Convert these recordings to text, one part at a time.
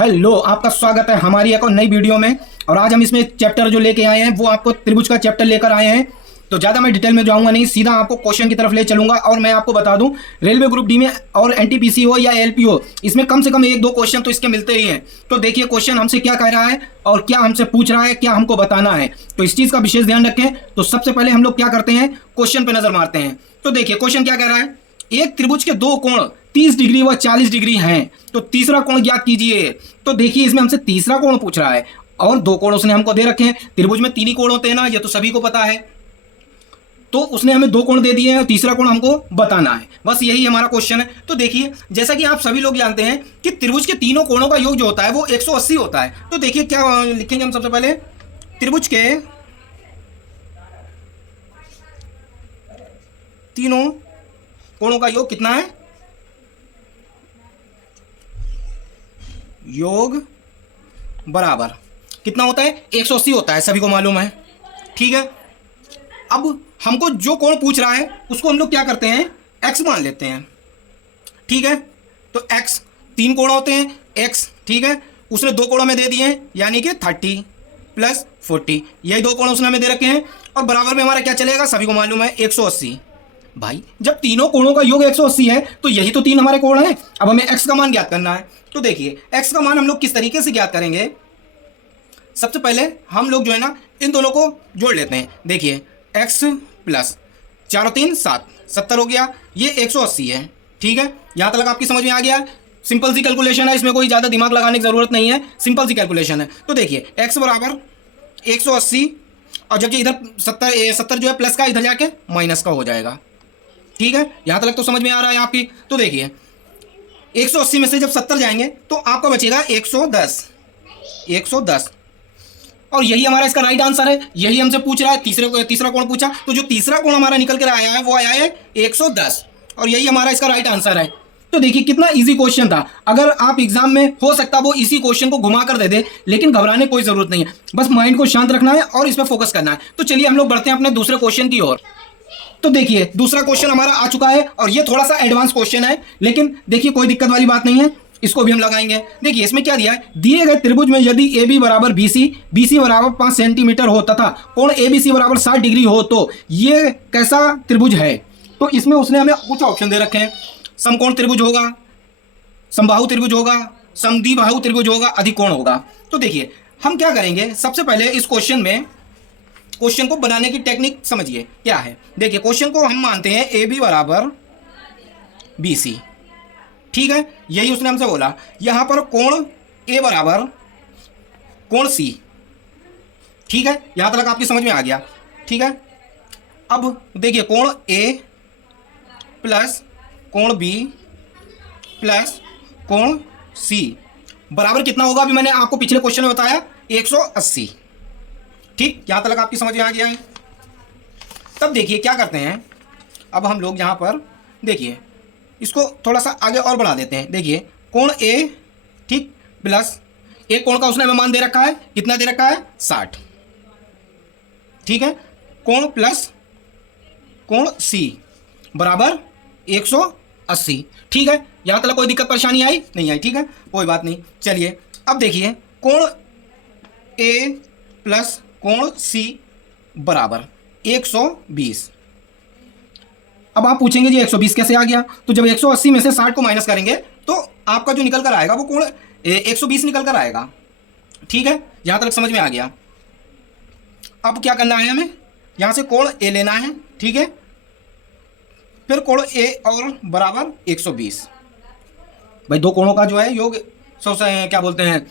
Hello, आपका स्वागत है हमारी एक और नई वीडियो में। और आज हम इसमें एक चैप्टर जो लेके आए हैं वो आपको त्रिभुज का चैप्टर लेकर आए हैं। तो ज़्यादा मैं डिटेल में जाऊंगा नहीं, सीधा आपको क्वेश्चन की तरफ ले चलूंगा। और मैं आपको बता दूं, रेलवे ग्रुप डी में और एनटीपीसी हो या एलपी हो, इसमें कम से कम एक दो क्वेश्चन तो इसके मिलते ही हैं। तो देखिए क्वेश्चन हमसे क्या कह रहा है और क्या हमसे पूछ रहा है, क्या हमको बताना है, तो इस चीज़ का विशेष ध्यान रखें। तो सबसे पहले हम लोग क्या करते हैं, क्वेश्चन पर नजर मारते हैं। तो देखिए क्वेश्चन क्या कह रहा है, एक त्रिभुज के दो कोण 30 डिग्री व 40 डिग्री हैं, तो तीसरा कोण ज्ञात कीजिए। तो देखिए इसमें हमसे तीसरा कोण पूछ रहा है और दो कोण उसने हमको दे रखे हैं। त्रिभुज में तीन ही कोण होते हैं ना, ये तो सभी को पता है। तो उसने हमें दो कोण दे दिए हैं और तीसरा कोण हमको बताना है, बस यही हमारा क्वेश्चन है। तो देखिए जैसा कि आप सभी लोग जानते हैं कि त्रिभुज के तीनों कोणों का योग जो होता है वो 180 होता है। तो देखिए क्या लिखेंगे हम सबसे पहले, त्रिभुज के तीनों कोणों का योग कितना है, योग बराबर कितना होता है, 180 होता है, सभी को मालूम है। ठीक है, अब हमको जो कोण पूछ रहा है उसको हम लोग क्या करते हैं, x मान लेते हैं। ठीक है, तो x तीन कोण होते हैं, x ठीक है, उसने दो कोणों में दे दिए हैं, यानी कि 30 + 40, यही दो कोण उसने हमें दे रखे हैं। और बराबर में हमारा क्या चलेगा, सभी को मालूम है 180। भाई जब तीनों कोणों का योग 180 है तो यही तो तीन हमारे कोण हैं। अब हमें x का मान ज्ञात करना है। तो देखिए x का मान हम लोग किस तरीके से ज्ञात करेंगे, सबसे पहले हम लोग जो है ना इन दोनों को जोड़ लेते हैं। देखिए x + 4 3 7 70 हो गया, ये 180 है। ठीक है, यहां तक आपकी समझ में आ गया। सिंपल सी कैलकुलेशन है, इसमें कोई ज़्यादा दिमाग लगाने की ज़रूरत नहीं है, सिंपल सी कैलकुलेशन है। तो देखिए x बराबर 180 और जब ये इधर 70 जो है प्लस का, इधर जाके माइनस का हो जाएगा। ठीक है, यहां तक तो समझ में आ रहा है आपकी। तो देखिए 180 में से जब 70 जाएंगे तो आपका बचेगा 110 और यही हमारा इसका राइट आंसर है। यही हमसे पूछ रहा है, तीसरा कोण पूछा, तो जो तीसरा कोण हमारा निकल कर आया है वो आया है 110 और यही हमारा इसका राइट आंसर है। तो देखिए कितना इजी क्वेश्चन था। अगर आप एग्जाम में हो सकता वो इसी क्वेश्चन को घुमा कर दे दे, लेकिन घबराने कोई जरूरत नहीं है, बस माइंड को शांत रखना है और इस पर फोकस करना है। तो चलिए हम लोग बढ़ते हैं अपने दूसरे क्वेश्चन की ओर। तो देखिए दूसरा क्वेश्चन हमारा आ चुका है और ये थोड़ा सा एडवांस क्वेश्चन है, लेकिन देखिए कोई दिक्कत वाली बात नहीं है, इसको भी हम लगाएंगे। देखिए इसमें क्या दिया है, दिए गए त्रिभुज में यदि AB बराबर BC बराबर 5 सेंटीमीटर हो तथा कोण ABC बराबर 60 डिग्री हो तो ये कैसा त्रिभुज है। तो इसमें उसने हमें कुछ ऑप्शन दे रखे हैं, समकोण त्रिभुज होगा, समबाहु त्रिभुज होगा, समद्विबाहु त्रिभुज होगा, अधिकोण होगा। तो देखिए हम क्या करेंगे, सबसे पहले इस क्वेश्चन को बनाने की टेक्निक समझिए क्या है। देखिए क्वेश्चन को हम मानते हैं AB बराबर BC, ठीक है, यही उसने हमसे बोला। यहां पर कोण A बराबर कोण C, ठीक है, यहां तक आपकी समझ में आ गया। ठीक है, अब देखिए कोण A प्लस कोण B प्लस कोण C बराबर कितना होगा, अभी मैंने आपको पिछले क्वेश्चन में बताया 180। ठीक, यहां तक आपकी समझ में आ गया है। तब देखिए क्या करते हैं, अब हम लोग यहां पर देखिए इसको थोड़ा सा आगे और बढ़ा देते हैं। देखिए कोण A ठीक प्लस एक कोण का उसने हमें मान दे रखा है, कितना दे रखा है 60। ठीक है, कोण प्लस कोण C बराबर 180। ठीक है, यहां तक कोई दिक्कत परेशानी आई नहीं आई। ठीक है, कोई बात नहीं। चलिए अब देखिए कोण A प्लस कोण C बराबर 120। अब आप पूछेंगे जी 120 कैसे आ गया, तो जब 180 में से 60 को माइनस करेंगे तो आपका जो निकल कर आएगा वो कोण 120 निकल कर आएगा। ठीक है, यहां तक समझ में आ गया। अब क्या करना है, हमें यहां से कोण A लेना है। ठीक है, फिर कोण A और बराबर 120। भाई दो कोणों का जो है योग क्या बोलते हैं,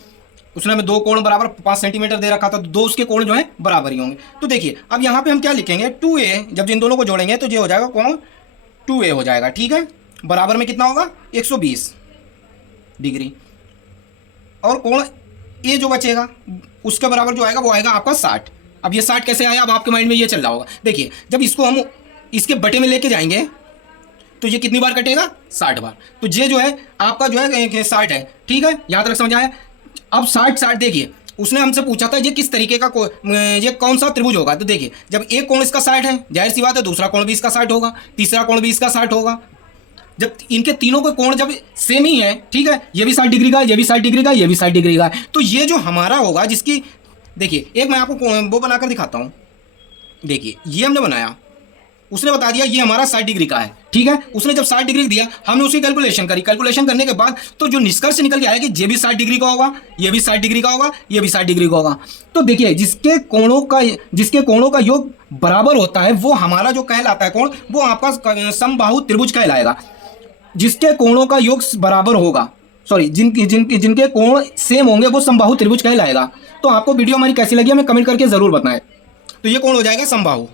उसने हमें दो कोण बराबर 5 सेंटीमीटर दे रखा था, तो दो उसके कोण जो है बराबर ही होंगे। तो देखिए अब यहाँ पे हम क्या लिखेंगे, 2A, जब इन दोनों को जोड़ेंगे तो ये हो जाएगा कोण 2A हो जाएगा। ठीक है, बराबर में कितना होगा 120 डिग्री और कोण A जो बचेगा उसके बराबर जो आएगा वो आएगा आपका 60। अब ये 60 कैसे आया, अब आपके माइंड में ये चल रहा होगा। देखिए जब इसको हम इसके बटे में लेके जाएंगे तो ये कितनी बार कटेगा, 60 बार। तो ये जो है आपका जो है 60 है। ठीक है, यहाँ तक समझ आया। अब 60 देखिए उसने हमसे पूछा था ये किस तरीके का ये कौन सा त्रिभुज होगा। तो देखिए जब एक कोण इसका 60 है, जाहिर सी बात है दूसरा कोण भी इसका 60 होगा, तीसरा कोण भी इसका 60 होगा। जब इनके तीनों के कोण जब सेम ही है, ठीक है, ये भी 60 डिग्री का, ये भी 60 डिग्री का, ये भी 60 डिग्री का है, तो ये जो हमारा होगा जिसकी, देखिए एक मैं आपको वो बनाकर दिखाता हूँ। देखिए ये हमने बनाया, उसने बता दिया ये हमारा 60 डिग्री का है, ठीक है। उसने जब 60 डिग्री दिया, हमने उसकी कैलकुलेशन करी, कैलकुलेशन करने के बाद तो जो निष्कर्ष निकल के आया कि ये भी 60 डिग्री का होगा, ये भी 60 डिग्री का होगा, ये भी 60 डिग्री का होगा। तो देखिए जिसके कोणों का योग बराबर होता है वो हमारा जो कहलाता है कोण, वो आपका समबाहु त्रिभुज कहलाएगा। जिसके कोणों का योग बराबर होगा, सॉरी जिनके कोण सेम होंगे वो समबाहु त्रिभुज कहलाएगा। तो आपको वीडियो हमारी कैसी लगी हमें कमेंट करके जरूर बताएं। तो ये कोण हो जाएगा समबाहु।